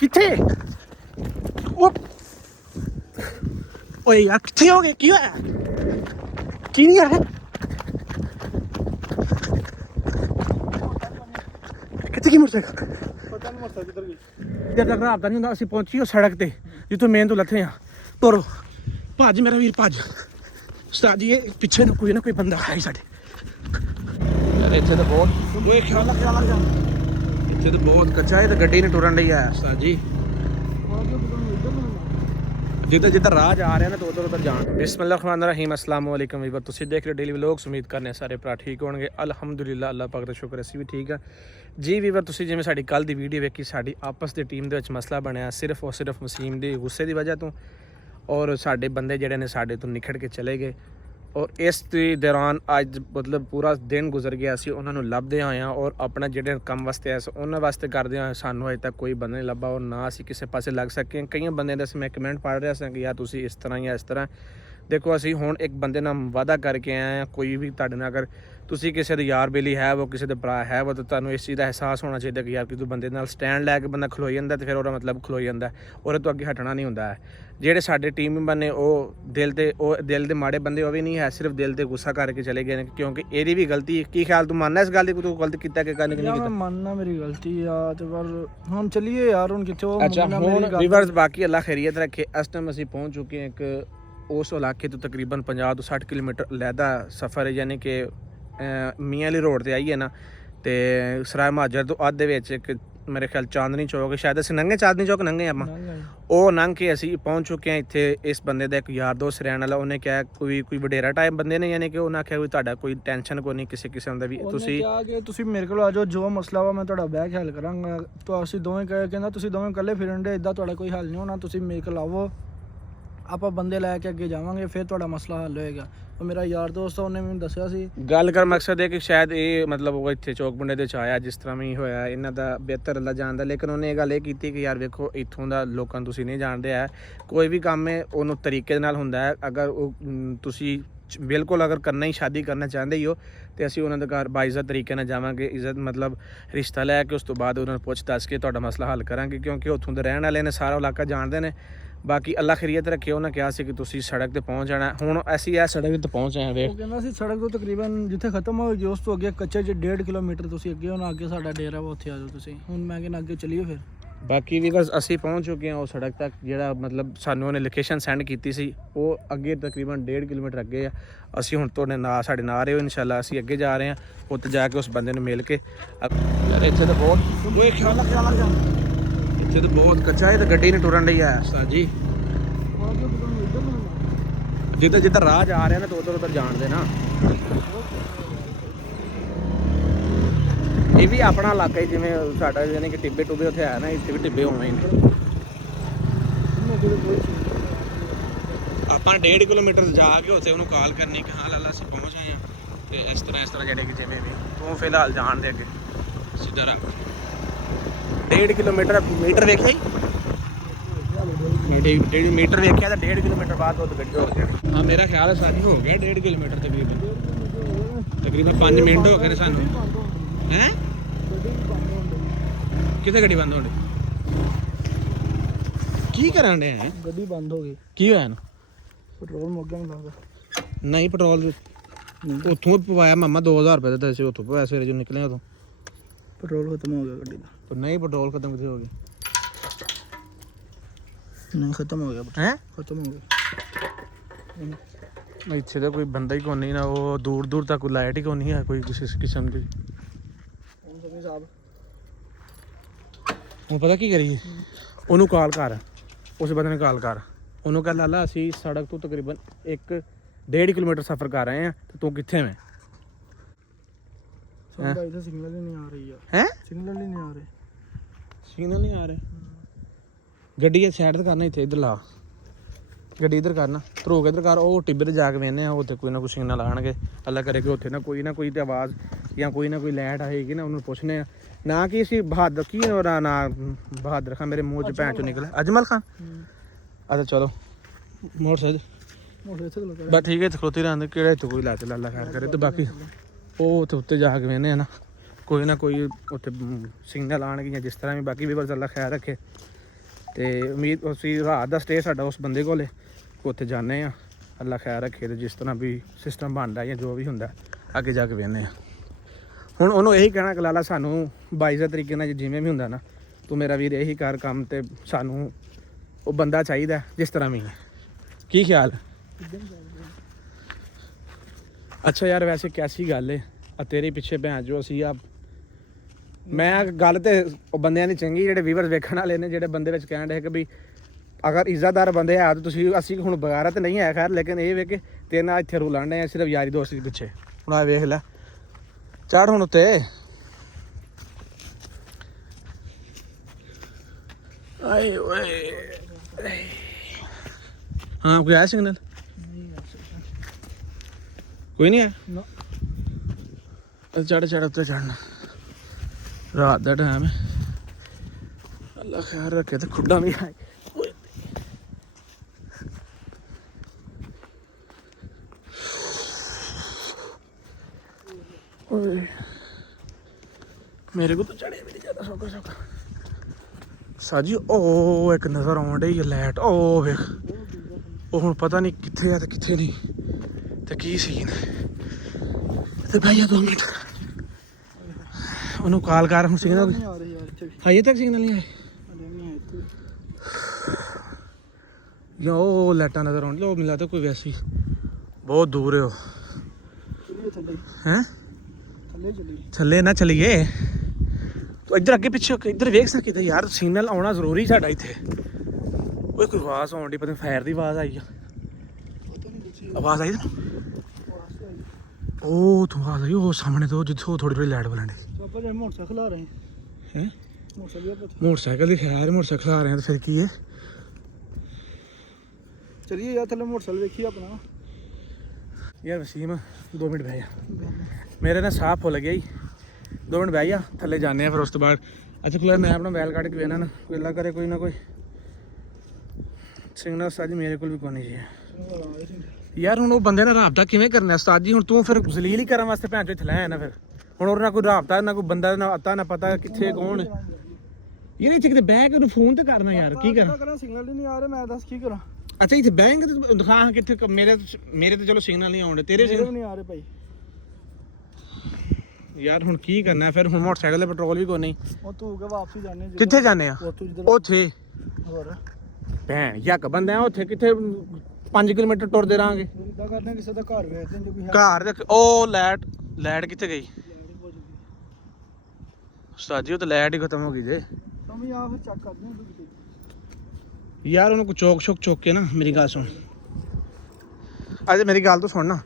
किथे ओए यार किथे हो गए की होया की नहीं है किथे की मोटरसाइकिल पता नहीं मोटरसाइकिल किधर गई जब तक रात नहीं ਹੁੰਦਾ ਅਸੀਂ ਪਹੁੰਚੀ ਉਹ ਸੜਕ ਤੇ ਜਿੱਥੋਂ ਮੇਨ ਤੋਂ ਲੱਥੇ ਆ ਤੁਰੋ ਭੱਜ ਮੇਰਾ ਵੀਰ ਭੱਜ ਉਸਤਾਦ ਜੀ ਇਹ ਪਿੱਛੇ ਨੂੰ ਕੋਈ ਨਾ ਕੋਈ ਬੰਦਾ ਹੈ ਸਾਡੇ ਯਾਰ ਇੱਥੇ ਤਾਂ ਬਹੁਤ ਓਏ ਖਿਆਲ ਲੱਗ ਜਾ ਇੱਥੇ ਤਾਂ ਬਹੁਤ ਕੱਚਾ ਹੈ ਤੇ ਗੱਡੀ ਨਹੀਂ ਟੁਰਨ ਰਹੀ ਹੈ ਉਸਤਾਦ ਜੀ ਜਿੱਦਾਂ ਰਾਹ ਜਾ ਰਿਹਾ ਨਾ ਤਾਂ ਉਧਰ ਜਾਣ ਬਿਸਮਿਲ੍ਲਾਹਿਰਰਹਿਮਾਨਿਰਰਹੀਮ अस्सलाम वालेकुम ਵੀਰ ਤੁਸੀਂ ਦੇਖ ਰਹੇ ਡੇਲੀ ਵਲੌਗ ਉਮੀਦ ਕਰਨੇ ਸਾਰੇ ਭਰਾ ਠੀਕ ਹੋਣਗੇ ਅਲਹਮਦੁਲਿਲਾ ਅੱਲਾਹ ਪਾਕ ਦਾ ਸ਼ੁਕਰ ਅਸੀਂ ਵੀ ਠੀਕ ਆ ਜੀ ਵੀਰ ਤੁਸੀਂ ਜਿਵੇਂ ਸਾਡੀ ਕੱਲ ਦੀ ਵੀਡੀਓ ਵੇਖੀ ਸਾਡੀ ਆਪਸ ਦੀ ਟੀਮ ਦੇ ਵਿੱਚ ਮਸਲਾ ਬਣਿਆ ਸਿਰਫ ਔਰ ਸਿਰਫ ਵਸੀਮ ਦੇ ਗੁੱਸੇ ਦੀ ਵਜ੍ਹਾ ਤੋਂ ਔਰ ਸਾਡੇ ਬੰਦੇ ਜਿਹੜੇ ਨੇ ਸਾਡੇ ਤੋਂ ਨਿਖੜ ਕੇ ਚਲੇ ਗਏ ਔਰ ਇਸ ਦੇ ਦੌਰਾਨ ਅੱਜ ਮਤਲਬ ਪੂਰਾ ਦਿਨ ਗੁਜ਼ਰ ਗਿਆ ਸੀ ਉਹਨਾਂ ਨੂੰ ਲੱਭਦੇ ਆਏ ਹਾਂ ਔਰ ਆਪਣਾ ਜਿਹੜੇ ਕੰਮ ਵਾਸਤੇ ਆਏ ਉਹਨਾਂ ਵਾਸਤੇ ਕਰਦੇ ਹਾਂ ਸਾਨੂੰ ਅਜੇ ਤੱਕ ਕੋਈ ਬੰਦਾ ਨਹੀਂ ਲੱਭਾ ਔਰ ਨਾ ਅਸੀਂ ਕਿਸੇ ਪਾਸੇ ਲੱਗ ਸਕੇ ਕਈਆਂ ਬੰਦਿਆਂ ਦੇ ਮੈਂ ਕਮੈਂਟ ਪੜ੍ਹ ਰਿਹਾ ਸੀ ਕਿ ਯਾਰ ਤੁਸੀਂ ਇਸ ਤਰ੍ਹਾਂ ਜਾਂ ਇਸ ਤਰ੍ਹਾਂ ਦੇਖੋ ਅਸੀਂ ਹੁਣ ਇੱਕ ਬੰਦੇ ਨਾਲ ਵਾਅਦਾ ਕਰਕੇ ਆਏ ਹਾਂ ਕੋਈ ਵੀ ਤੁਹਾਡੇ ਨਾਲ ਅਗਰ ਤੁਸੀਂ ਕਿਸੇ ਦੇ ਯਾਰ ਬੇਲੀ ਹੈ ਉਹ ਕਿਸੇ ਦੇ ਭਰਾ ਹੈ ਉਹ ਤਾਂ ਤੁਹਾਨੂੰ ਇਸ ਚੀਜ਼ ਦਾ ਅਹਿਸਾਸ ਹੋਣਾ ਚਾਹੀਦਾ ਕਿ ਯਾਰ ਕਿ ਤੂੰ ਬੰਦੇ ਨਾਲ ਸਟੈਂਡ ਲੈ ਕੇ ਬੰਦਾ ਖਲੋਈ ਜਾਂਦਾ ਤੇ ਫਿਰ ਉਹਦਾ ਮਤਲਬ ਖਲੋਈ ਜਾਂਦਾ ਉਹਦੇ ਤੋਂ ਅੱਗੇ ਹਟਣਾ ਨਹੀਂ ਹੁੰਦਾ ਹੈ ਜਿਹੜੇ ਸਾਡੇ ਟੀਮ ਮੈਂਬਰ ਨੇ ਉਹ ਦਿਲ ਦੇ ਮਾੜੇ ਬੰਦੇ ਉਹ ਵੀ ਨਹੀਂ ਹੈ ਸਿਰਫ ਦਿਲ ਤੇ ਗੁੱਸਾ ਕਰਕੇ ਚਲੇ ਗਏ ਨੇ ਕਿਉਂਕਿ ਇਹਦੀ ਵੀ ਗਲਤੀ ਹੈ ਕੀ ਖਿਆਲ ਤੂੰ ਮੰਨਦਾ ਇਸ ਗੱਲ ਦੀ ਕਿ ਤੂੰ ਗਲਤ ਕੀਤਾ ਕਿ ਨਹੀਂ ਕੀਤਾ ਮੈਂ ਮੰਨਣਾ ਮੇਰੀ ਗਲਤੀ ਆ ਤੇ ਪਰ ਹੁਣ ਚੱਲੀਏ ਯਾਰ ਹੁਣ ਕਿੱਥੇ ਉਹ ਅੱਛਾ ਹੁਣ ਵੀਵਰਸ ਬਾਕੀ ਅੱਲਾ ਖੈਰੀਅਤ ਰੱਖੇ ਇਸ ਟਾਈਮ ਅਸੀਂ ਪਹੁੰਚ ਚੁੱਕੇ ਹਾਂ ਇੱਕ ਉਸ ਇਲਾਕੇ ਤੋਂ ਤਕਰੀਬਨ 50 ਤੋਂ 60 ਕਿਲੋਮੀਟਰ ਲਹਿਦਾ ਸਫ਼ਰ ਹੈ ਯਾਨੀ ਕਿ ਮੀਆਂ ਵਾਲੀ ਰੋਡ ਤੇ ਆਈਏ ਨਾ ਤੇ ਸਰਾਏ ਮਾਜਰ ਤੋਂ ਅੱਧ ਦੇ ਵਿੱਚ ਇੱਕ ਮੇਰੇ ਖਿਆਲ ਚਾਂਦਨੀ ਚੌਕ ਸ਼ਾਇਦ ਅਸੀਂ ਨੰਗੇ ਚਾਂਦਨੀ ਚੌਕ ਨੰਗੇ ਆਪਾਂ ਉਹ ਲੰਘ ਕੇ ਅਸੀਂ ਪਹੁੰਚ ਚੁੱਕੇ ਹਾਂ ਇੱਥੇ ਇਸ ਬੰਦੇ ਦਾ ਇੱਕ ਯਾਰ ਦੋਸਤ ਰਹਿਣ ਵਾਲਾ ਉਹਨੇ ਕਿਹਾ ਕੋਈ ਵਡੇਰਾ ਟਾਈਪ ਬੰਦੇ ਨੇ ਯਾਨੀ ਕਿ ਉਹਨਾਂ ਆਖਿਆ ਵੀ ਤੁਹਾਡਾ ਕੋਈ ਟੈਨਸ਼ਨ ਕੋਈ ਨਹੀਂ ਕਿਸੇ ਕਿਸਮ ਦਾ ਵੀ ਤੁਸੀਂ ਕਿਹਾ ਕਿ ਤੁਸੀਂ ਮੇਰੇ ਕੋਲ ਆ ਜਾਓ ਜੋ ਮਸਲਾ ਵਾ ਮੈਂ ਤੁਹਾਡਾ ਬਹਿ ਕੇ ਹੱਲ ਕਰਾਂਗਾ ਤਾਂ ਅਸੀਂ ਦੋਵੇਂ ਕਹਿੰਦਾ ਤੁਸੀਂ ਦੋਵੇਂ ਇਕੱਲੇ ਫਿਰਨ ਦੇ ਇਦਾਂ ਤੁਹਾਡਾ ਕੋਈ ਹੱਲ ਨਹੀਂ ਹੋਣਾ ਤੁਸੀਂ ਮੇਰੇ ਕੋਲ ਆਵੋ ਆਪਾਂ ਬੰਦੇ ਲੈ ਕੇ ਅੱਗੇ ਜਾਵਾਂਗੇ ਫਿਰ ਤੁਹਾਡਾ ਮਸਲਾ ਹੱਲ ਹੋਏਗਾ ਉਹ ਮੇਰਾ ਯਾਰ ਦੋਸਤ ਉਹਨੇ ਮੈਨੂੰ ਦੱਸਿਆ ਸੀ ਗੱਲ ਕਰ ਮਕਸਦ ਹੈ ਕਿ ਸ਼ਾਇਦ ਇਹ ਮਤਲਬ ਉਹ ਇੱਥੇ ਚੌਕ ਬੰਡੇ ਦੇ ਚ ਆਇਆ ਜਿਸ ਤਰ੍ਹਾਂ ਵੀ ਹੋਇਆ ਇਹਨਾਂ ਦਾ ਬਿਹਤਰ ਅੱਲਾ ਜਾਣਦਾ ਲੇਕਿਨ ਉਹਨੇ ਇਹ ਗੱਲ ਇਹ ਕੀਤੀ ਕਿ ਯਾਰ ਵੇਖੋ ਇੱਥੋਂ ਦਾ ਲੋਕਾਂ ਨੂੰ ਤੁਸੀਂ ਨਹੀਂ ਜਾਣਦੇ ਹੈ ਕੋਈ ਵੀ ਕੰਮ ਹੈ ਉਹਨੂੰ ਤਰੀਕੇ ਦੇ ਨਾਲ ਹੁੰਦਾ ਹੈ ਅਗਰ ਉਹ ਤੁਸੀਂ ਬਿਲਕੁਲ ਅਗਰ ਕਰਨਾ ਹੀ ਸ਼ਾਦੀ ਕਰਨਾ ਚਾਹੁੰਦੇ ਹੀ ਹੋ ਤੇ ਅਸੀਂ ਉਹਨਾਂ ਦੇ ਘਰ ਬਾਇਜ਼ਤ ਤਰੀਕੇ ਨਾਲ ਜਾਵਾਂਗੇ ਇੱਜ਼ਤ ਮਤਲਬ ਰਿਸ਼ਤਾ ਲੈ ਕੇ ਉਸ ਤੋਂ ਬਾਅਦ ਉਹਨਾਂ ਨੂੰ ਪੁੱਛ ਦੱਸ ਕੇ ਤੁਹਾਡਾ ਮਸਲਾ ਹੱਲ ਕਰਾਂਗੇ ਕਿਉਂਕਿ ਉੱਥੋਂ ਦੇ ਰਹਿਣ ਵਾਲੇ ਨੇ ਸਾਰਾ ਇਲਾਕਾ ਜਾਣਦੇ ਨੇ ਬਾਕੀ ਅੱਲਾ ਖੈਰੀਅਤ ਰੱਖੇ ਉਹਨਾਂ ਕਿਹਾ ਸੀ ਕਿ ਤੁਸੀਂ ਸੜਕ ਤੇ ਪਹੁੰਚ ਜਾਣਾ ਹੁਣ ਅਸੀਂ ਇਹ ਸੜਕ ਤੇ ਪਹੁੰਚ ਆਏ ਵੇਖ ਉਹ ਕਹਿੰਦਾ ਸੀ ਸੜਕ ਤੋਂ ਤਕਰੀਬਨ ਜਿੱਥੇ ਖਤਮ ਹੋ ਗਈ ਉਸ ਤੋਂ ਅੱਗੇ ਕੱਚੇ 'ਚ 1.5 ਕਿਲੋਮੀਟਰ ਤੁਸੀਂ ਅੱਗੇ ਹੁਣ ਅੱਗੇ ਸਾਡਾ ਡੇਰਾ ਵਾ ਉੱਥੇ ਆ ਜਾਓ ਤੁਸੀਂ ਹੁਣ ਮੈਂ ਕਹਿੰਦਾ ਅੱਗੇ ਚੱਲੀਏ ਫਿਰ ਬਾਕੀ ਵੀ ਬਸ ਅਸੀਂ ਪਹੁੰਚ ਚੁੱਕੇ ਹਾਂ ਉਹ ਸੜਕ ਤੱਕ ਜਿਹੜਾ ਮਤਲਬ ਸਾਨੂੰ ਉਹਨੇ ਲੋਕੇਸ਼ਨ ਸੈਂਡ ਕੀਤੀ ਸੀ ਉਹ ਅੱਗੇ ਤਕਰੀਬਨ 1.5 ਕਿਲੋਮੀਟਰ ਅੱਗੇ ਆ ਅਸੀਂ ਹੁਣ ਤੁਹਾਡੇ ਨਾਲ ਸਾਡੇ ਨਾਲ ਰਹੇ ਹੋ ਇਨਸ਼ਾਅੱਲਾ ਅਸੀਂ ਅੱਗੇ ਜਾ ਰਹੇ ਹਾਂ ਉੱਥੇ ਜਾ ਕੇ ਉਸ ਬੰਦੇ ਨੂੰ ਮਿਲ ਕੇ ਯਾਰ ਇੱਥੇ ਤਾਂ ਬਹੁਤ ਓਏ ਖਿਆਲ ਲੱਗ ਜਾ ਇੱਥੇ ਤਾਂ ਬਹੁਤ ਕੱਚਾ ਹੈ ਤੇ ਗੱਡੀ ਨਹੀਂ ਟੁਰਨ ਰਹੀ ਹੈ ਉਸਤਾਦ ਜੀ ਜਿੱਦਾਂ ਰਾਹ ਜਾ ਰਿਹਾ ਨਾ ਤਾਂ ਉਧਰ ਜਾਣ ਦੇ ਨਾ ਇਹ ਵੀ ਆਪਣਾ ਇਲਾਕਾ ਹੀ ਜਿਵੇਂ ਸਾਡਾ ਯਾਨੀ ਕਿ ਟਿੱਬੇ ਟੁੱਬੇ ਉੱਥੇ ਆਇਆ ਨਾ ਇੱਥੇ ਵੀ ਟਿੱਬੇ ਹੋਣੇ ਨੇ ਆਪਾਂ 1.5 ਕਿਲੋਮੀਟਰ ਜਾ ਕੇ ਉੱਥੇ ਉਹਨੂੰ ਕਾਲ ਕਰਨੀ ਕਿ ਹਾਂ ਲਾਲਾ ਅਸੀਂ ਪਹੁੰਚ ਆਏ ਹਾਂ ਤੇ ਇਸ ਤਰ੍ਹਾਂ ਜਿਹੜੇ ਕਿ ਜਿਵੇਂ ਵੀ ਤੂੰ ਫਿਲਹਾਲ ਜਾਣ ਦੇ ਅੱਗੇ ਸਿੱਧਾ ਰਾਹ 1.5 ਕਿਲੋਮੀਟਰ ਮੀਟਰ ਵੇਖਿਆ ਹੀ 1.5 ਮੀਟਰ ਵੇਖਿਆ ਤਾਂ 1.5 ਕਿਲੋਮੀਟਰ ਬਾਅਦ ਉਹ ਗੱਡੀ ਹੋ ਜਾਣੀ ਹਾਂ ਮੇਰਾ ਖਿਆਲ ਹੈ ਸਾਡੀ ਹੋ ਗਿਆ 1.5 ਕਿਲੋਮੀਟਰ ਤਕਰੀਬਨ 5 ਮਿੰਟ ਹੋ ਗਏ ਨੇ ਸਾਨੂੰ ਹੈਂ ਕਿੱਥੇ ਗੱਡੀ ਬੰਦ ਹੋਣੀ ਕੀ ਕਰਨ ਦੇ ਹੈ ਗੱਡੀ ਬੰਦ ਹੋ ਗਈ ਕੀ ਹੋਇਆ ਨਾ ਪੈਟਰੋਲ ਮੁੱਕ ਗਿਆ ਮੈਨੂੰ ਲੱਗਦਾ ਨਹੀਂ ਪੈਟਰੋਲ ਉੱਥੋਂ ਪਵਾਇਆ ਮਾਮਾ 2000 ਰੁਪਏ ਦਾ ਸੀ ਉੱਥੋਂ ਪਵਾਇਆ ਸਵੇਰੇ ਜੋ ਨਿਕਲੇ ਉਦੋਂ ਪੈਟਰੋਲ ਖਤਮ ਹੋ ਗਿਆ ਗੱਡੀ ਦਾ ਨਹੀਂ ਪੈਟਰੋਲ ਖਤਮ ਕਿੱਥੇ ਹੋ ਗਿਆ ਨਹੀਂ ਖਤਮ ਹੋ ਗਿਆ ਹੈ ਖਤਮ ਹੋ ਗਿਆ ਇੱਥੇ ਤਾਂ ਕੋਈ ਬੰਦਾ ਹੀ ਕੋਈ ਨਹੀਂ ਨਾ ਉਹ ਦੂਰ ਤੱਕ ਕੋਈ ਲਾਈਟ ਹੀ ਕੋਈ ਨਹੀਂ ਹੈ ਕੋਈ ਕਿਸੇ ਕਿਸਮ ਦੀ ਹੁਣ ਸਮੀ ਸਾਹਿਬ ਹੁਣ ਪਤਾ ਕੀ ਕਰੀਏ ਉਹਨੂੰ ਕਾਲ ਕਰ ਉਸ ਬੰਦੇ ਨੂੰ ਕਾਲ ਕਰ ਉਹਨੂੰ ਕਹਿ ਲਾਲਾ ਅਸੀਂ ਸੜਕ ਤੋਂ ਤਕਰੀਬਨ 1.5 ਕਿਲੋਮੀਟਰ ਸਫ਼ਰ ਕਰ ਰਹੇ ਹਾਂ ਤੇ ਤੂੰ ਕਿੱਥੇ ਮੈਂ ਸਾਡਾ ਇੱਥੇ ਸਿਗਨਲ ਹੀ ਨਹੀਂ ਆ ਰਹੀ ਹੈ ਸਿਗਨਲ ਹੀ ਨਹੀਂ ਆ ਰਹੇ ਸਿਗਨਲ ਨਹੀਂ ਆ ਰਹੇ ਗੱਡੀ ਇਹ ਸਾਈਡ ਤੇ ਕਰਨਾ ਇੱਥੇ ਇੱਧਰ ਲਾ ਗੱਡੀ ਇੱਧਰ ਕਰਨਾ ਧਰੋ ਕੇ ਇੱਧਰ ਕਰ ਉਹ ਟਿੱਬੇ ਤੇ ਜਾ ਕੇ ਵੇਖਦੇ ਆ ਉੱਥੇ ਕੋਈ ਨਾ ਕੋਈ ਸਿਗਨਲ ਆਉਣਗੇ ਅੱਲਾ ਕਰੇ ਕਿ ਉੱਥੇ ਨਾ ਕੋਈ ਤੇ ਆਵਾਜ਼ ਜਾਂ ਕੋਈ ਨਾ ਕੋਈ ਲਾਈਟ ਆਏਗੀ ਨਾ ਉਹਨੂੰ ਪੁੱਛਨੇ ਆ ਨਾ ਕਿ ਅਸੀਂ ਬਹਾਦਰ ਕੀ ਉਹਦਾ ਨਾ ਬਹਾਦਰ ਖਾਨ ਮੇਰੇ ਮੂੰਹ 'ਚ ਭੈਣ ਚੋਂ ਨਿਕਲਿਆ ਅਜਮਲ ਖਾਨ ਅੱਛਾ ਚਲੋ ਮੋਟਰਸਾਈਕਲ ਬਸ ਠੀਕ ਹੈ ਇੱਥੇ ਖਲੋਤੀ ਰਹਿੰਦੇ ਕਿਹੜਾ ਇੱਥੇ ਕੋਈ ਲਾ ਤੇ ਅੱਲਾ ਖੈਰ ਕਰੇ ਤੇ ਬਾਕੀ ਉਹ ਉੱਤੇ ਜਾ ਕੇ ਵੇਖਦੇ ਆ ਨਾ ਕੋਈ ਨਾ ਕੋਈ ਉੱਥੇ ਸਿਗਨਲ ਆਉਣਗੇ ਜਾਂ ਜਿਸ ਤਰ੍ਹਾਂ ਵੀ ਬਾਕੀ ਵੀ ਬਸ ਅੱਲਾ ਖੈਰ ਰੱਖੇ ਤੇ ਉਮੀਦ ਅਸੀਂ ਰਾਤ ਦਾ ਸਟੇ ਸਾਡਾ ਉਸ ਬੰਦੇ ਕੋਲ ਉੱਥੇ ਜਾਂਦੇ ਆ। ਅੱਲਾ ਖੈਰ ਰੱਖੇ ਤੇ ਜਿਸ ਤਰ੍ਹਾਂ ਵੀ ਸਿਸਟਮ ਬਣਦਾ ਜਾਂ ਜੋ ਵੀ ਹੁੰਦਾ ਅੱਗੇ ਜਾ ਕੇ ਵੇਖਦੇ ਆ। ਹੁਣ ਉਹਨੂੰ ਇਹੀ ਕਹਿਣਾ ਕਿ ਲਾਲਾ ਸਾਨੂੰ ਬਾਈਜ਼ਾ ਤਰੀਕੇ ਨਾਲ ਜਿਵੇਂ ਵੀ ਹੁੰਦਾ ਨਾ ਤੂੰ ਮੇਰਾ ਵੀਰ ਇਹੀ ਕਰ ਕੰਮ, ਤੇ ਸਾਨੂੰ ਉਹ ਬੰਦਾ ਚਾਹੀਦਾ ਜਿਸ ਤਰ੍ਹਾਂ ਵੀ ਹੈ। ਕੀ ਖਿਆਲ? ਅੱਛਾ ਯਾਰ ਵੈਸੇ ਕੈਸੀ ਗੱਲ ਹੈ ਆ ਤੇਰੇ ਪਿੱਛੇ ਭੈਣ ਜੋ ਅਸੀਂ ਆ ਮੈਂ ਗੱਲ ਤੇ ਉਹ ਬੰਦਿਆਂ ਦੀ ਚੰਗੀ ਜਿਹੜੇ ਵੀਵਰਸ ਵੇਖਣ ਵਾਲੇ ਨੇ ਜਿਹੜੇ ਬੰਦੇ ਵਿੱਚ ਕਹਿਣ ਰਹੇ ਕਿ ਵੀ ਅਗਰ ਇੱਜ਼ਤਦਾਰ ਬੰਦੇ ਆ ਤਾਂ ਤੁਸੀਂ ਅਸੀਂ ਹੁਣ ਬਗਾਰਾ ਤਾਂ ਨਹੀਂ ਹੈ ਖੈਰ, ਲੇਕਿਨ ਇਹ ਵੇ ਕਿ ਤੇਰੇ ਨਾਲ ਇੱਥੇ ਰੁਲਾਣ ਆ ਸਿਰਫ ਯਾਰੀ ਦੋਸਤੀ ਦੇ ਪਿੱਛੇ। ਹੁਣ ਆ ਵੇਖ ਲੈ ਚੜ ਹੁਣ ਉੱਤੇ। ਆਏ ਓਏ ਹਾਂ ਕੋਈ ਆਇਆ ਸਿਗਨਲ? ਕੋਈ ਨਹੀਂ ਆਇਆ? ਚੜ ਉੱਤੇ ਚੜਨਾ, ਰਾਤ ਦਾ ਟਾਈਮ ਹੈ। ਅੱਲਾ ਖੈਰ ਰੱਖੇ ਤੇ ਖੁੱਡਾ ਵੀ ਆਏ। ਓਏ ਮੇਰੇ ਕੋ ਤਾਂ ਚੜਿਆ ਵੀ ਨਹੀਂ ਜਾਂਦਾ ਸੌਖਾ ਸਾਜੀ। ਉਹ ਇੱਕ ਨਜ਼ਰ ਆਉਣ ਡਈ ਲਾਈਟ, ਉਹ ਵੇਖ ਉਹ ਹੁਣ ਪਤਾ ਨਹੀਂ ਕਿੱਥੇ ਆ ਤੇ ਕਿੱਥੇ ਨਹੀਂ ਤੇ ਕੀ ਸੀਨ ਤੇ ਭਾਈਆ 2 ਮਿੰਟ ਉਹਨੂੰ ਕਾਲ ਕਰ। ਹੁਣ ਸਿਗਨਲ ਹਜੇ ਤੱਕ ਸਿਗਨਲ ਨਹੀਂ ਆਏ ਜਾਂ ਉਹ ਲਾਈਟਾਂ ਨਜ਼ਰ ਆਉਣ ਉਹ ਮਿਲਾ ਤਾਂ ਕੋਈ ਵੈਸੀ ਬਹੁਤ ਦੂਰ ਹੈ ਉਹ ਹੈਂ ਥੱਲੇ ਨਾ ਚਲੀਏ ਤੂੰ ਇੱਧਰ ਅੱਗੇ ਪਿੱਛੇ ਇੱਧਰ ਵੇਖ ਸਕਦਾ ਯਾਰ ਸਿਗਨਲ ਆਉਣਾ ਜ਼ਰੂਰੀ ਸਾਡਾ ਇੱਥੇ। ਓਏ ਕੋਈ ਆਵਾਜ਼ ਆਉਣ ਦੀ ਪਤਾ ਫਾਇਰ ਦੀ ਆਵਾਜ਼ ਆਈ ਆ। ਆਵਾਜ਼ ਆਈ ਉਹ ਤੂੰ ਆਵਾਜ਼ ਆਈ ਉਹ ਸਾਹਮਣੇ ਤੋਂ ਜਿੱਥੋਂ ਥੋੜੀ ਥੋੜੀ ਲਾਈਟ ਬਲਣ ਡਈ। ਮੋਟਰਸਾਈਕਲ ਆ ਰਹੇ ਹੈ ਮੋਟਰਸਾਈਕਲ ਦੀ ਖੈਰ ਮੋਟਰਸਾਈਕਲ ਆ ਰਹੇ ਤੇ ਫਿਰ ਕੀ ਹੈ। ਚਲਿਏ ਯਾਰ ਥੱਲੇ ਮੋਟਰਸਾਈਕਲ ਵੇਖੀਏ ਆਪਣਾ। ਯਾਰ ਵਸੀਮ 2 ਮਿੰਟ ਬਹਿ ਜਾ, ਮੇਰੇ ਨਾਲ ਸਾਹ ਫੁੱਲ ਗਿਆ ਜੀ। 2 ਮਿੰਟ ਬਹਿ ਜਾ ਥੱਲੇ ਜਾਂਦੇ ਆ ਫਿਰ ਉਸ ਤੋਂ ਬਾਅਦ। ਅੱਛਾ ਖੁੱਲਾ ਮੈਂ ਆਪਣਾ ਮੋਬਾਈਲ ਕੱਢ ਕੇ ਵੇਖਣਾ ਨਾ ਕੋਈ ਅੱਲਾ ਕਰੇ ਕੋਈ ਨਾ ਕੋਈ ਸਿਗਨਲ ਉਸਤਾਦ ਜੀ ਮੇਰੇ ਕੋਲ ਵੀ ਕੋਈ ਨਹੀਂ ਜੀ ਯਾਰ। ਹੁਣ ਉਹ ਬੰਦੇ ਨਾਲ ਰਾਬਤਾ ਕਿਵੇਂ ਕਰਨਾ ਉਸਤਾਦ ਜੀ? ਹੁਣ ਤੂੰ ਫਿਰ ਜ਼ਲੀਲ ਹੀ ਕਰਨ ਵਾਸਤੇ ਭੈਣ ਚੋ ਇੱਥੇ ਲੈ ਆਇਆ ਨਾ ਫਿਰ। ਹੁਣ ਉਹਦੇ ਨਾਲ ਕੋਈ ਰਾਬਤਾ ਨਾ ਕੋਈ ਬੰਦਾ ਨਾ ਅਤਾ ਨਾ ਪਤਾ ਕਿੱਥੇ ਕੌਣ ਯਾਰ। ਇੱਥੇ ਕਿਤੇ ਬਹਿ ਕੇ ਉਹਨੂੰ ਫੋਨ ਤੇ ਕਰਨਾ ਯਾਰ ਕੀ ਕਰਾਂ? ਸਿਗਨਲ ਹੀ ਨਹੀਂ ਆ ਰਿਹਾ ਮੈਂ ਦੱਸ ਕੀ ਕਰਾਂ? ਅੱਛਾ ਇੱਥੇ ਬੈਂਕ ਤੇ ਦਿਖਾ ਕਿੱਥੇ? ਮੇਰੇ ਤੇ ਚਲੋ ਸਿਗਨਲ ਨਹੀਂ ਆਉਂਦੇ, ਤੇਰੇ ਸਿਗਨਲ ਨਹੀਂ ਆ ਰਹੇ ਭਾਈ। ਯਾਰ ਹੁਣ ਕੀ ਕਰਨਾ ਫਿਰ? ਹੁਣ ਮੋਟਰਸਾਈਕਲ ਤੇ ਪੈਟਰੋਲ ਵੀ ਕੋਈ ਨਹੀਂ। ਉਹ ਤੂੰ ਕੇ ਵਾਪਸੀ ਜਾਣੇ ਕਿੱਥੇ ਜਾਣੇ ਆ? ਉੱਥੇ ਹੋਰ ਭੈਣ ਯੱਕ ਬੰਦੇ ਆ ਉੱਥੇ ਕਿੱਥੇ 5 ਕਿਲੋਮੀਟਰ ਤੁਰਦੇ ਰਹਾਂਗੇ। ਇਦਾਂ ਕਰਦੇ ਕਿਸੇ ਦਾ ਘਰ ਵੇਚਦੇ ਨੇ ਕੋਈ ਘਰ ਦੇਖ ਉਹ ਲਾਈਟ ਕਿੱਥੇ ਗਈ ਉਸਤਾਦ ਜੀ? ਉਹ ਤਾਂ ਲਾਈਟ ਹੀ ਖਤਮ ਹੋ ਗਈ ਜੇ। ਸਮਝ ਆ ਫਿਰ ਚੈੱਕ ਕਰਦੇ ਹਾਂ ਯਾਰ ਉਹਨੂੰ ਕੋਈ ਚੌਕ ਕੇ ਨਾ ਮੇਰੀ ਗੱਲ ਸੁਣ। ਅੱਜ ਮੇਰੀ ਗੱਲ ਤੋਂ ਸੁਣ ਨਾ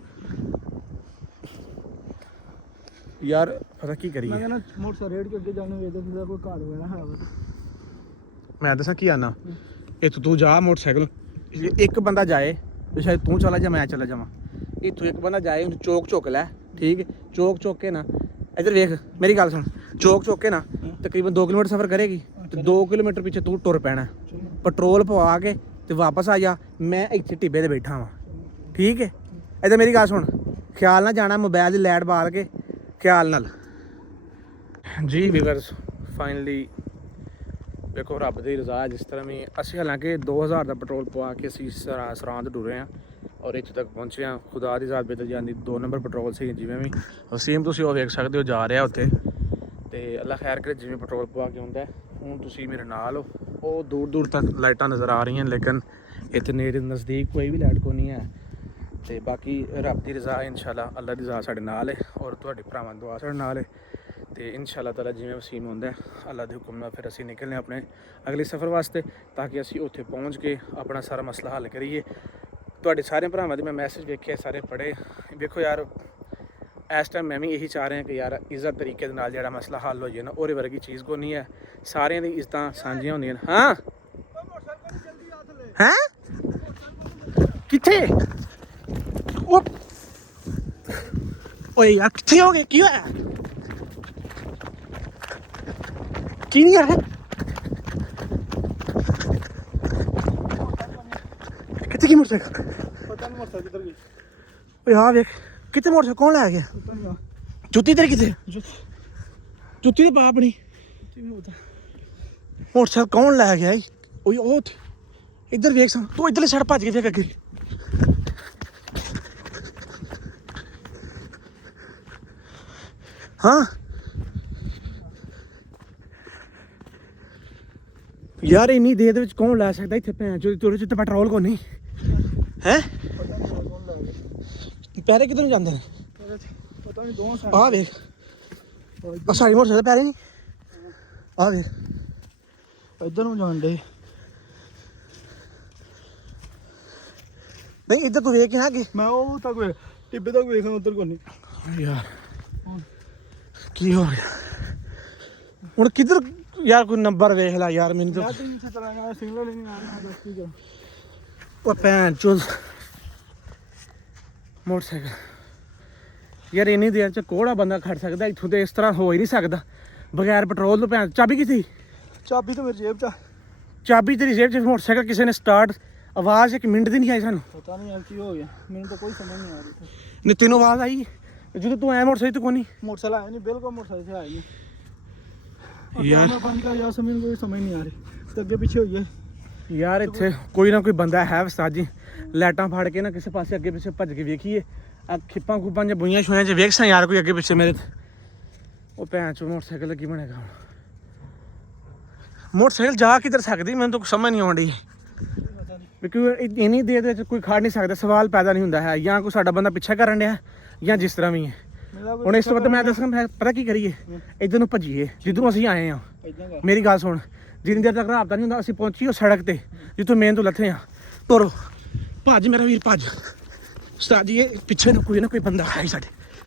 ਯਾਰ ਪਤਾ ਕੀ ਕਰੀਏ। ਮੈਂ ਕਹਿੰਦਾ ਮੋਟਰਸਾਈਕਲ ਰੇਡ ਕੇ ਅੱਗੇ ਜਾਣੇ ਵੇਚਦੇ ਹੁੰਦਾ ਕੋਈ ਘਰ ਵਗੈਰਾ ਹੈ ਵਾ। ਮੈਂ ਦੱਸਾਂ ਕੀ ਆਨਾ ਇੱਥੋਂ ਤੂੰ ਜਾ ਮੋਟਰਸਾਈਕਲ ਇੱਕ ਬੰਦਾ ਜਾਏ ਸ਼ਾਇਦ ਤੂੰ ਚਲਾ ਜਾ ਮੈਂ ਚਲਾ ਜਾਵਾਂ। ਇੱਥੋਂ ਇੱਕ ਬੰਦਾ ਜਾਏ ਉਹਨੂੰ ਚੌਕ ਲੈ ਠੀਕ ਹੈ। ਚੌਕ ਕੇ ਨਾ ਇੱਧਰ ਵੇਖ ਮੇਰੀ ਗੱਲ ਸੁਣ। ਚੌਕ ਕੇ ਨਾ ਤਕਰੀਬਨ 2 ਕਿਲੋਮੀਟਰ ਸਫ਼ਰ ਕਰੇਗੀ ਤੇ 2 ਕਿਲੋਮੀਟਰ ਪਿੱਛੇ ਤੂੰ ਟੁਰ ਪੈਣਾ। ਪੈਟਰੋਲ ਪਵਾ ਕੇ ਤੇ ਵਾਪਸ ਆ ਜਾ। ਮੈਂ ਇੱਥੇ ਟਿੱਬੇ ਤੇ ਬੈਠਾ ਵਾਂ ਠੀਕ ਹੈ। ਇੱਧਰ ਮੇਰੀ ਗੱਲ ਸੁਣ ਖਿਆਲ ਨਾਲ ਜਾਣਾ, ਮੋਬਾਈਲ ਦੀ ਲਾਈਟ ਬਾਲ ਕੇ ਖਿਆਲ ਨਾਲ ਜੀ। ਵੀਵਰਸ ਫਾਈਨਲੀ ਵੇਖੋ ਰੱਬ ਦੀ ਰਜ਼ਾ ਜਿਸ ਤਰ੍ਹਾਂ ਵੀ ਅਸੀਂ ਹਾਲਾਂਕਿ 2000 ਦਾ ਪੈਟਰੋਲ ਪਵਾ ਕੇ ਅਸੀਂ ਸਰਾਂ ਤੋਂ ਟੁਰੇ ਹਾਂ ਔਰ ਇੱਥੇ ਤੱਕ ਪਹੁੰਚੇ ਹਾਂ। ਖੁਦਾ ਦੀ ਜ਼ਾਤ ਬੇਦਲ ਜਾਂਦੀ 2 ਨੰਬਰ ਪੈਟਰੋਲ ਸੀ ਜਿਵੇਂ ਵੀ ਵਸੀਮ ਤੁਸੀਂ ਉਹ ਵੇਖ ਸਕਦੇ ਹੋ ਜਾ ਰਿਹਾ ਉੱਥੇ ਤੇ ਅੱਲਾ ਖੈਰ ਕਰੇ ਜਿਵੇਂ ਪੈਟਰੋਲ ਪਵਾ ਕੇ ਆਉਂਦਾ। ਹੁਣ ਤੁਸੀਂ ਮੇਰੇ ਨਾਲ ਹੋ। ਉਹ ਦੂਰ ਤੱਕ ਲਾਈਟਾਂ ਨਜ਼ਰ ਆ ਰਹੀਆਂ ਲੇਕਿਨ ਇੱਥੇ ਨੇੜੇ ਨਜ਼ਦੀਕ ਕੋਈ ਵੀ ਲਾਈਟ ਕੋਈ ਨਹੀਂ ਹੈ। ਤੇ ਬਾਕੀ ਰੱਬ ਦੀ ਰਜ਼ਾ ਇਨਸ਼ਾਅੱਲਾ ਅੱਲਾ ਦੀ ਰਜ਼ਾ ਸਾਡੇ ਨਾਲ ਹੈ ਔਰ ਤੁਹਾਡੇ ਭਰਾਵਾਂ ਦੀ ਦੁਆ ਸਾਡੇ ਨਾਲ ਹੈ। ਤੇ ਇਨਸ਼ਾਅੱਲਾ ਤਾਲਾ ਜਿਵੇਂ ਵਸੀਮ ਹੁੰਦਾ ਅੱਲਾ ਦੇ ਹੁਕਮ ਨਾਲ ਫਿਰ ਅਸੀਂ ਨਿਕਲਨੇ ਆਪਣੇ ਅਗਲੇ ਸਫ਼ਰ ਵਾਸਤੇ ਤਾਂ ਕਿ ਅਸੀਂ ਉੱਥੇ ਪਹੁੰਚ ਕੇ ਆਪਣਾ ਸਾਰਾ ਮਸਲਾ ਹੱਲ ਕਰੀਏ। ਤੁਹਾਡੇ ਸਾਰੇ ਭਰਾਵਾਂ ਦੇ ਮੈਂ ਮੈਸੇਜ ਵੇਖੇ ਸਾਰੇ ਪੜ੍ਹੇ। ਵੇਖੋ ਯਾਰ ਇਸ ਟਾਈਮ ਮੈਂ ਵੀ ਇਹੀ ਚਾਹ ਰਿਹਾ ਕਿ ਯਾਰ ਇੱਜ਼ਤ ਤਰੀਕੇ ਦੇ ਨਾਲ ਜਿਹੜਾ ਮਸਲਾ ਹੱਲ ਹੋ ਜਾਏ ਨਾ ਉਹਦੇ ਵਰਗੀ ਚੀਜ਼ ਕੋਈ ਨਹੀਂ ਹੈ। ਸਾਰਿਆਂ ਦੀ ਇੱਜ਼ਤਾਂ ਸਾਂਝੀਆਂ ਹੁੰਦੀਆਂ ਨੇ। ਹਾਂ ਹੈਂ ਕਿੱਥੇ ਓਏ ਯਾਰ ਕਿੱਥੇ ਹੋ ਗਏ? ਕੀ ਹੋਇਆ? ਕੀ ਨਹੀਂ ਹੈ? ਕਿੱਥੇ ਕੀ ਮੋਟਰਸਾਈਕਲ? ਪਤਾ ਨਹੀਂ ਮੋਟਰਸਾਈਕਲ ਕਿੱਧਰ ਗਈ। ਓਏ ਆ ਵੇਖ ਕਿੱਥੇ ਮੋਟਰਸਾਈਕਲ ਕੌਣ ਲੈ ਗਿਆ? ਜੁੱਤੀ ਤੇਰੀ ਕਿੱਥੇ? ਜੁੱਤੀ ਤੇ ਪਾ ਆਪਣੀ। ਮੋਟਰਸਾਈਕਲ ਕੌਣ ਲੈ ਗਿਆ? ਓਏ ਉਹ ਉੱਥੇ, ਇੱਧਰ ਵੇਖ ਸਾਂ ਤੂੰ ਇੱਧਰਲੇ ਸਾਈਡ ਭੱਜ ਕੇ ਵੇਖ ਅੱਗੇ। ਹਾਂ ਯਾਰ ਇੰਨੀ ਦੇਰ ਦੇ ਵਿੱਚ ਕੌਣ ਲੈ ਸਕਦਾ ਇੱਥੇ ਭੈਣ ਚੋਦ ਤੇਰੇ ਚ ਤਾਂ ਪੈਟਰੋਲ ਕੋ ਨਹੀਂ ਹੈ। ਪੈਰੇ ਕਿੱਧਰ ਨੂੰ ਜਾਂਦੇ ਨੇ ਪਤਾ ਨਹੀਂ ਦੋਵਾਂ ਸਾਈਡ। ਆਹ ਵੇਖ ਆ ਸਾਡੀ ਮੋਟਰਸਾਈਕਲ ਪੈਰੇ ਨਹੀਂ। ਆਹ ਵੇਖ ਇੱਧਰ ਨੂੰ ਜਾਣ ਡੇ। ਨਹੀਂ ਇੱਧਰ ਤੂੰ ਵੇਖ ਕੇ ਨਾ ਅੱਗੇ। ਮੈਂ ਉਹ ਤੱਕ ਵੇ ਟਿੱਬੇ ਤੱਕ ਵੇਖਾਂ, ਉੱਧਰ ਕੋਈ ਨਹੀਂ। ਯਾਰ ਕੀ ਹੋ ਗਿਆ ਹੁਣ ਕਿੱਧਰ ਯਾਰ ਕੋਈ ਨੰਬਰ ਵੇਖ ਲੈ ਯਾਰ ਮੈਨੂੰ ਤਾਂ। ਮੈਂ ਤਾਂ ਇਸੇ ਤਰ੍ਹਾਂ ਸਿੰਗਲ ਹੀ ਨਹੀਂ ਆ ਰਿਹਾ ਦੱਸ ਕੀ ਕਰ। ਉਹ ਭੈਣ ਚੋਦ ਮੋਟਰਸਾਈਕਲ ਯਾਰ ਇੰਨੀ ਦੇਰ ਚ ਕੋਹੜਾ ਬੰਦਾ ਖੜ ਸਕਦਾ ਇੱਥੋਂ ਤੇ ਇਸ ਤਰ੍ਹਾਂ ਹੋ ਹੀ ਨਹੀਂ ਸਕਦਾ ਬਗੈਰ ਪੈਟਰੋਲ ਤੋਂ। ਭੈਣ ਚਾਬੀ ਕਿੱਥੇ? ਚਾਬੀ ਤਾਂ ਮੇਰੀ ਜੇਬ 'ਚ ਆ। ਚਾਬੀ ਤੇਰੀ ਜੇਬ 'ਚ? ਮੋਟਰਸਾਈਕਲ ਕਿਸੇ ਨੇ ਸਟਾਰਟ ਆਵਾਜ਼ 1 ਮਿੰਟ ਦੀ ਨਹੀਂ ਆਈ ਸਾਨੂੰ। ਪਤਾ ਨਹੀਂ ਯਾਰ ਕੀ ਹੋ ਗਿਆ, ਮੈਨੂੰ ਤਾਂ ਕੋਈ ਸਮਝ ਨਹੀਂ ਆ ਰਹੀ। ਨਹੀਂ ਤੈਨੂੰ ਆਵਾਜ਼ ਆਈ ਜਦੋਂ ਤੂੰ ਆਇਆ ਮੋਟਰਸਾਈਕਲ ਤੇ ਕੋਈ ਨਹੀਂ? ਮੋਟਰਸਾਈਕਲ ਆਇਆ ਨਹੀਂ, ਬਿਲਕੁਲ ਮੋਟਰਸਾਈਕਲ ਤੇ ਆਇਆ ਨਹੀਂ ਯਾਰ। ਬੰਦ ਕਰ ਯਾਰ, ਮੈਨੂੰ ਕੋਈ ਸਮਝ ਨਹੀਂ ਆ ਰਹੀ ਤੇ ਅੱਗੇ ਪਿੱਛੇ ਹੋਈਏ। ਯਾਰ ਇੱਥੇ ਕੋਈ ਨਾ ਕੋਈ ਬੰਦਾ ਹੈ ਵਸਾਜੀ, ਲਾਈਟਾਂ ਫਾੜ ਕੇ ਨਾ ਕਿਸੇ ਪਾਸੇ ਅੱਗੇ ਪਿੱਛੇ ਭੱਜ ਕੇ ਵੇਖੀਏ। ਆ ਖਿੱਪਾਂ ਖੁੱਪਾਂ ਜਾਂ ਬੁਈਆਂ ਛੋਇਆਂ 'ਚ ਵੇਖ ਸਾਂ ਯਾਰ ਕੋਈ ਅੱਗੇ ਪਿੱਛੇ ਮੇਰੇ। ਉਹ ਭੈਣ ਚੋਦ ਮੋਟਰਸਾਈਕਲ ਦਾ ਕੀ ਬਣੇਗਾ ਹੁਣ? ਮੋਟਰਸਾਈਕਲ ਜਾ ਕਿੱਧਰ ਸਕਦੀ ਮੈਨੂੰ ਤਾਂ ਸਮਝ ਨਹੀਂ ਆਉਂਦੀ ਵੀ ਕਿਉਂ ਇੰਨੀ ਦੇਰ ਦੇ ਵਿੱਚ ਕੋਈ ਖੜ ਨਹੀਂ ਸਕਦਾ। ਸਵਾਲ ਪੈਦਾ ਨਹੀਂ ਹੁੰਦਾ ਹੈ ਜਾਂ ਕੋਈ ਸਾਡਾ ਬੰਦਾ ਪਿੱਛਾ ਕਰਨ ਡਿਆ ਜਾਂ ਜਿਸ ਤਰ੍ਹਾਂ ਵੀ ਹੈ। ਹੁਣ ਇਸ ਤੋਂ ਬਾਅਦ ਮੈਂ ਦੱਸਾਂ ਪਤਾ ਕੀ ਕਰੀਏ? ਇੱਧਰ ਨੂੰ ਭੱਜੀਏ ਜਿੱਧਰੋਂ ਅਸੀਂ ਆਏ ਹਾਂ। ਮੇਰੀ ਗੱਲ ਸੁਣ, ਜਿੰਨੀ ਦੇਰ ਤੱਕ ਰਾਬਤਾ ਨਹੀਂ ਹੁੰਦਾ ਅਸੀਂ ਪਹੁੰਚੀਏ ਸੜਕ ਤੇ ਜਿੱਥੋਂ ਮੇਨ ਤੋਂ ਲੱਥੇ ਆ। ਤੁਰੋ ਭੱਜ ਮੇਰਾ ਵੀਰ ਭੱਜ। ਉਸਤਾਦ ਜੀ ਇਹ ਪਿੱਛੇ ਨੂੰ ਕੋਈ ਨਾ ਕੋਈ ਬੰਦਾ ਹੈ ਸਾਡੇ।